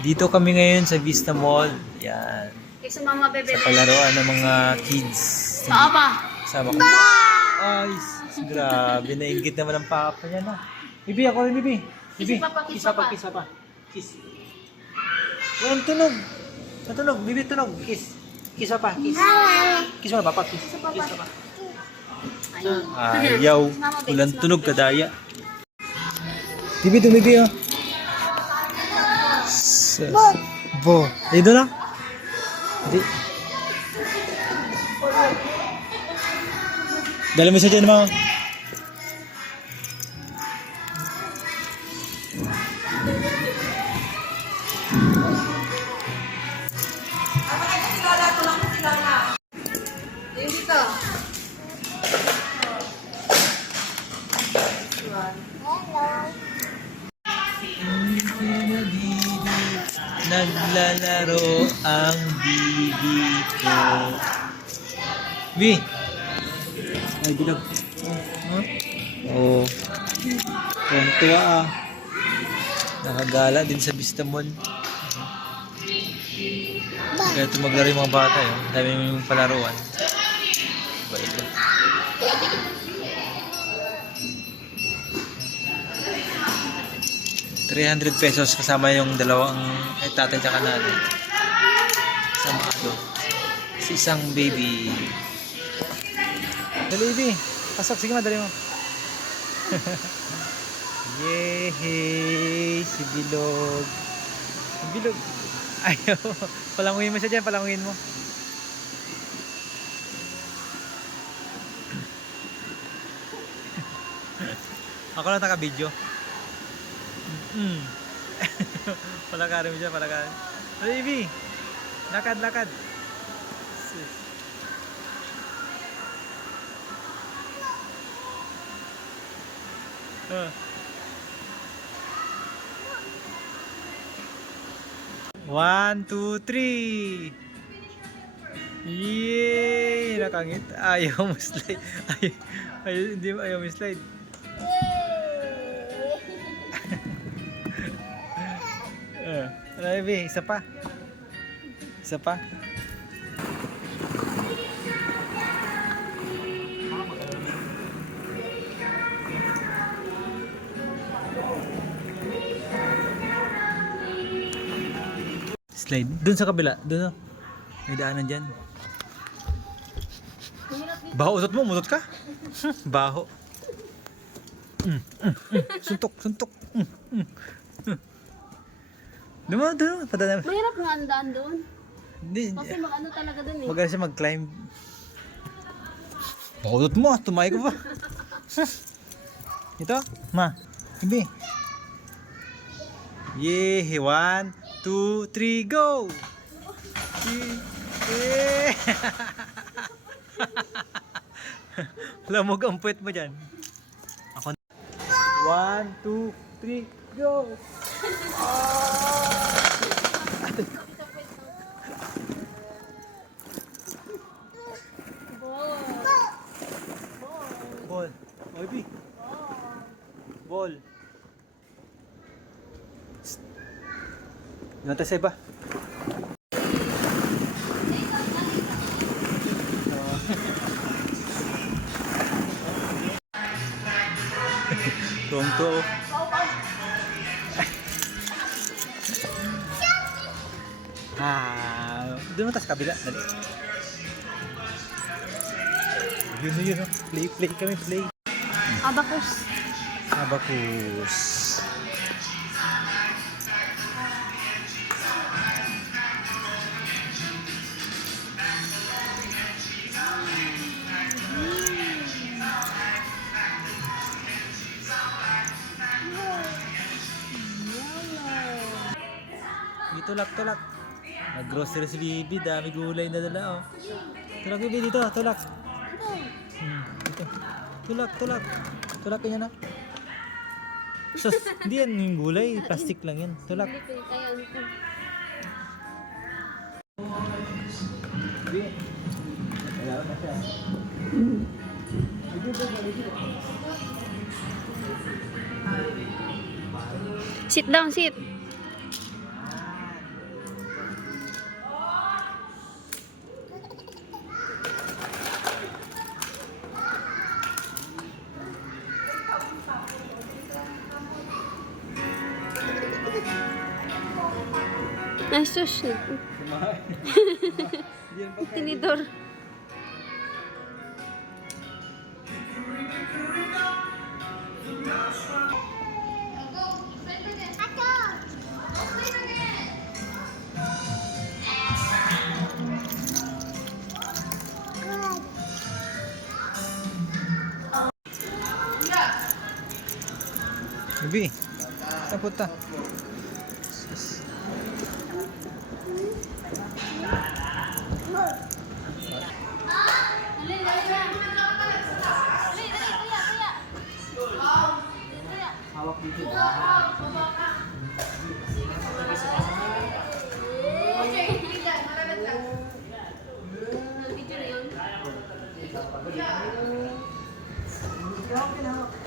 Dito kami ngayon sa Vista Mall. Yan. Kaya sa mama bebe. Sa palaruan ng mga kids. Paa pa. Sama ko. Ay, grabe. Naingit naman ang papa niya na. Bibi, ako rin, Bibi. Bibi, Kiss pa kiss pa, kiss pa. Kiss. Walang tunog. Tunog, Bibi, tunog. Kiss. Kiss pa kiss. Kiss mo na, papa, kiss. Kiss pa pa. Ayun. Ayaw. Walang tunog, kadaya. Bibi, tumibi, oh. S- Bo. Doon na. Hindi. Dala mo siya dyan, mga. Ayun Naglalaro ang bibi ko. Bi! Ay, bilag. Oh. Oh. Tuwang-tuwa ah. Nakagala din sa Vista Mall. Kaya ito maglaro yung mga bata yun. Dami yung palaruan. Ba ito? $300 pesos kasama yung dalawang eh, tatay tsaka nanay. Isang ado. Si isang baby. Dali, baby. Pasok. Sige, madali mo. Yay! Si Bilog. Bilog. Ayaw. Palanguin mo siya dyan. Palanguin mo. Ako lang naka-video. Mm. Palakarin mo siya, palakarin. Baby! Lakad, lakad. Sis. Ah. One, two, three. Yay! Nakangit. Ayaw mo slide. Ayaw, ayaw, hindi ayaw mo slide. Uh, baby? Isa pa. Isa pa. Slide. Doon sa kabila. Doon. oh. May daanan dyan. Baho utot mo. Mutot ka. Baho. Mm, mm, mm. Suntok. Suntok. Mm, mm, mm. Doon. Padala. Mahirap nga ang daan doon. Hindi. Kasi mag ano talaga doon eh. Maganda siya mag-climb. Bakulot mo, tumay ko pa. Ito, ma. Hindi. Yay! One, two, three, go! Yay! Lamog ang puwet mo dyan. Ako. One, two, three, go! Ball. Tayo sa iba. Tuwang to. Ah, doon mo tayo sa kabila. Dali. Yun na yun. oh. Play, play kami, play. Abacus. Abacus. Dito tulak, tulak. Nag-grocery si Bibi, dami gulay na dala oh. Tulak Bibi tulak. Hmm, dito. Tulak, tulak. Tulak niya na. Sus, hindi yan yung gulay, plastic lang yan. Tulak. Sit down, sit. Ay, sus. Tinidor. Bibi, saan punta? Video na yun.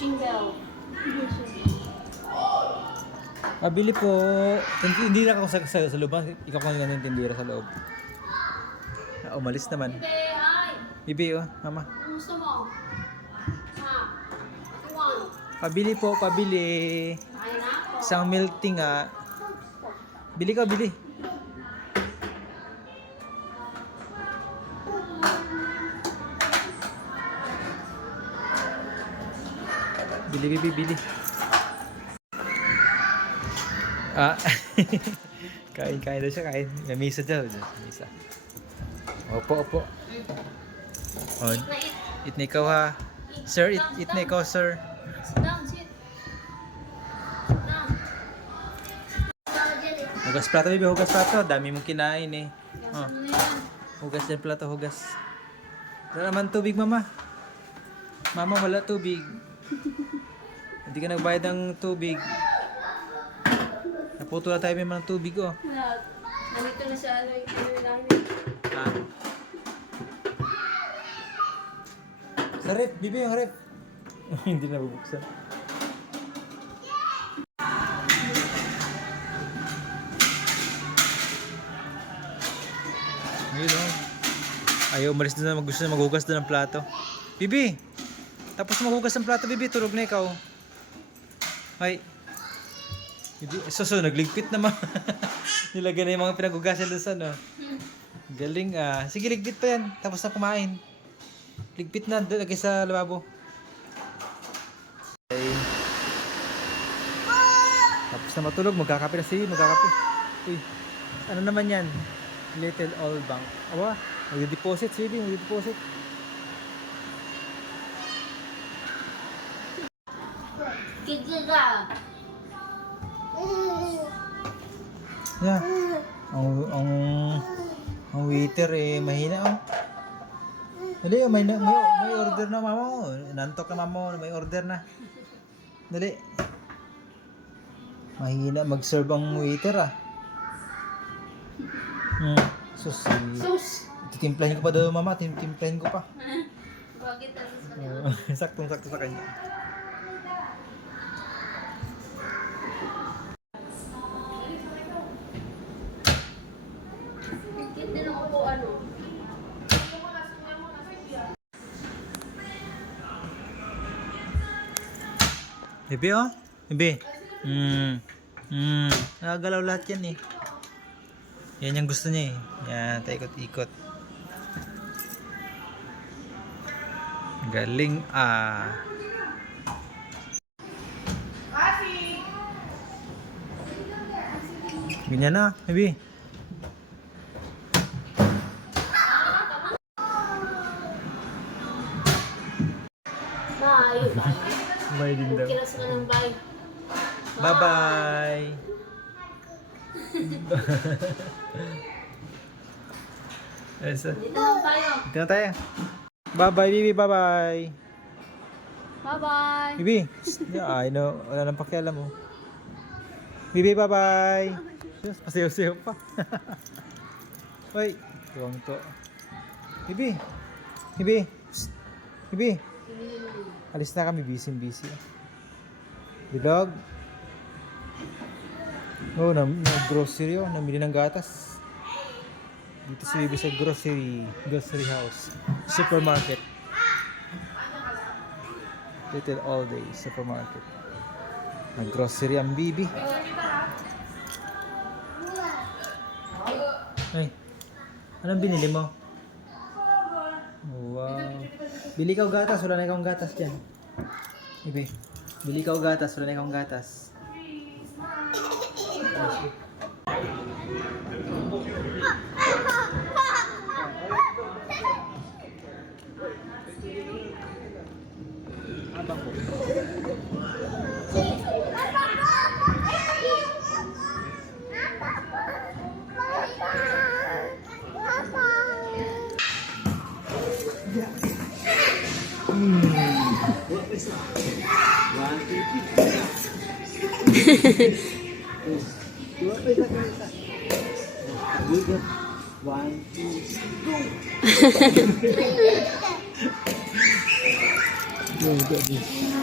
Fishing bell. Pabili po. Hindi, hindi na ako sa, sa, sa loob. Ikaw kang ng tindira sa loob. Ah, umalis naman. Hindi, ay. Bibi, oh, mama. Gusto mo? Ha? Pabili po, pabili. Kaya na ako. Isang milk tea nga. Bili ka, bili. Bili, bili, bili. Ah, kain, kain daw siya, kain. May misa daw. Misa. Opo, opo. Oh, eat na ikaw ha. Sir, eat, eat na ikaw, sir. Hugas plato, baby. Hugas plato. Dami mong kinain eh. Oh. Hugas din plato, hugas. Wala naman tubig, mama. Mama, wala tubig. Hindi ka nagbayad ng tubig. Naputo na tayo may mga tubig, oh. Wala. Nandito na siya, ano yung ano namin. Ha? Sa rep, bibi yung rep. Hindi na bubuksan. Ayun oh. Ayaw umalis doon na gusto na maghugas doon ng plato. Bibi! Tapos na maghugas ng plato, Bibi. Tulog na ikaw. Ay. Bibi, so, so nagligpit naman. Nilagyan na yung mga pinaghugasan doon sa ano. Galing ah. Sige, ligpit pa yan. Tapos na kumain. Ligpit na. Lagay sa lababo. Okay. Tapos na matulog. Magkakape na si Magkakape. Uy. Ano naman yan? Little All Bank. Awa. Mag-deposit si Mag-deposit. Kikiga. Yeah. Ang, ang, ang waiter eh, mahina oh. Dali, oh, may, may, may order na mama mo. Nantok na mama mo, may order na. Dali. Mahina mag-serve ang waiter ah. Hmm. Sus, Sus! titimplahin ko pa daw mama, tim timplahin ko pa. Bakit Saktong-sakto sa kanya. Din ako po ano? Bebe oh. Bebe. Hmm. Hmm. Nagagalaw lahat yan eh. Yan yung gusto niya eh. Yan, taikot-ikot. Galing ah. Ganyan na, Bebe. May din daw. Kinas ka ng bag. Bye-bye. Ah. Dito tayo. Dito na tayo. Bye-bye, Bibi. Bye-bye. Bye-bye. Bibi, ay no, wala nang pakialam mo. Bibi, bye-bye. Pasayaw-sayaw pa. Hoy, tuwang to. Bibi, Bibi. Bibi, alis na kami, busy-busy. Bilog. Oh, na, na grocery oh, namili ng gatas. Dito si Bibi sa grocery, grocery house, supermarket. Little all day supermarket. Nag-grocery ang bibi. Ay, anong binili mo? Bili ka gatas, wala na ikang gatas dyan. Ibi, bili ka gatas, wala na ikang gatas.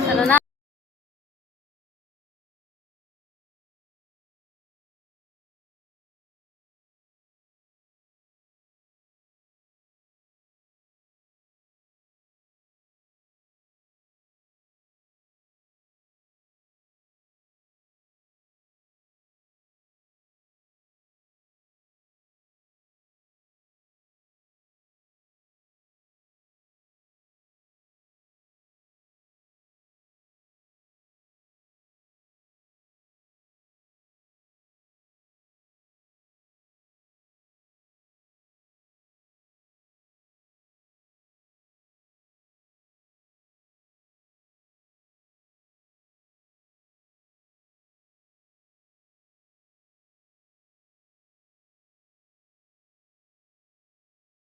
Tara na.